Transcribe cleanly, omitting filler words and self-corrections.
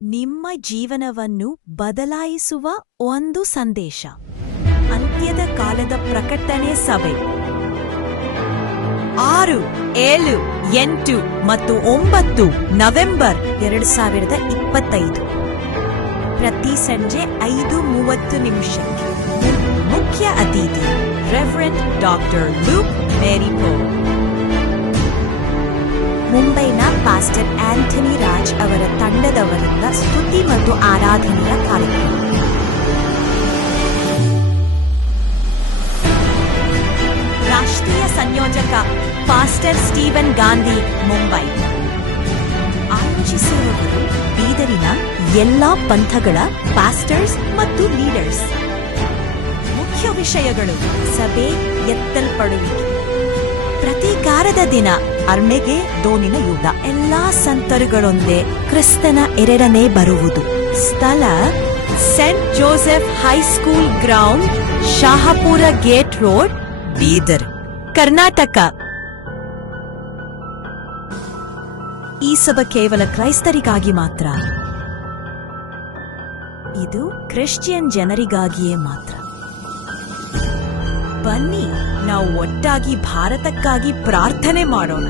ನಿಮ್ಮ ಜೀವನವನ್ನು ಬದಲಾಯಿಸುವ ಒಂದು ಸಂದೇಶ. ಅಂತ್ಯದ ಕಾಲದ ಪ್ರಕಟಣೆ ಸಭೆ 6, 7, 8 ಮತ್ತು 9 ನವೆಂಬರ್ 2025 ಪ್ರತಿ ಸಂಜೆ 5:30 ಮುಖ್ಯ ಅತಿಥಿ ರೆವರೆಂಡ್ ಡಾಕ್ಟರ್ ಲೂಕ್ ಮೇರಿ ಪೋಲ್. ಮುಂಬೈನ ಪಾಸ್ಟರ್ ಆಂಥನಿ ರಾಜ್ ಅವರ ತಂಡದವರಿಂದ ಸ್ತುತಿ ಮತ್ತು ಆರಾಧನೆಯ ಕಾರ್ಯಕ್ರಮ. ರಾಷ್ಟ್ರೀಯ ಸಂಯೋಜಕ ಪಾಸ್ಟರ್ ಸ್ಟೀವನ್ ಗಾಂಧಿ, ಮುಂಬೈ. ಆಯೋಜಿಸಿರುವವರು ಬೀದರಿನ ಎಲ್ಲಾ ಪಂಥಗಳ ಪಾಸ್ಟರ್ಸ್ ಮತ್ತು ಲೀಡರ್ಸ್. ಮುಖ್ಯ ವಿಷಯಗಳು: ಸಭೆ ಎತ್ತಲ್ಪಡುವಿಕೆ, ಪ್ರತೀಕಾರದ ದಿನ, ಅರ್ಮೆಗೆ ದೋನಿನ ಯುದ್ಧ, ಎಲ್ಲಾ ಸಂತರುಗಳೊಂದೇ ಕ್ರಿಸ್ತನ ಎರಡನೇ ಬರುವುದು. ಸ್ಥಳ: saint Joseph high school ground, Shahapur gate road, Bidar, Karnataka. ಈ ಸಭೆ ಕೇವಲ ಕ್ರೈಸ್ತರಿಗಾಗಿ ಮಾತ್ರ. ಇದು ಕ್ರಿಶ್ಚಿಯನ್ ಜನರಿಗಾಗಿಯೇ ಮಾತ್ರ. ಬನ್ನಿ, ನಾವು ಒಟ್ಟಾಗಿ ಭಾರತಕ್ಕಾಗಿ ಪ್ರಾರ್ಥನೆ ಮಾಡೋಣ.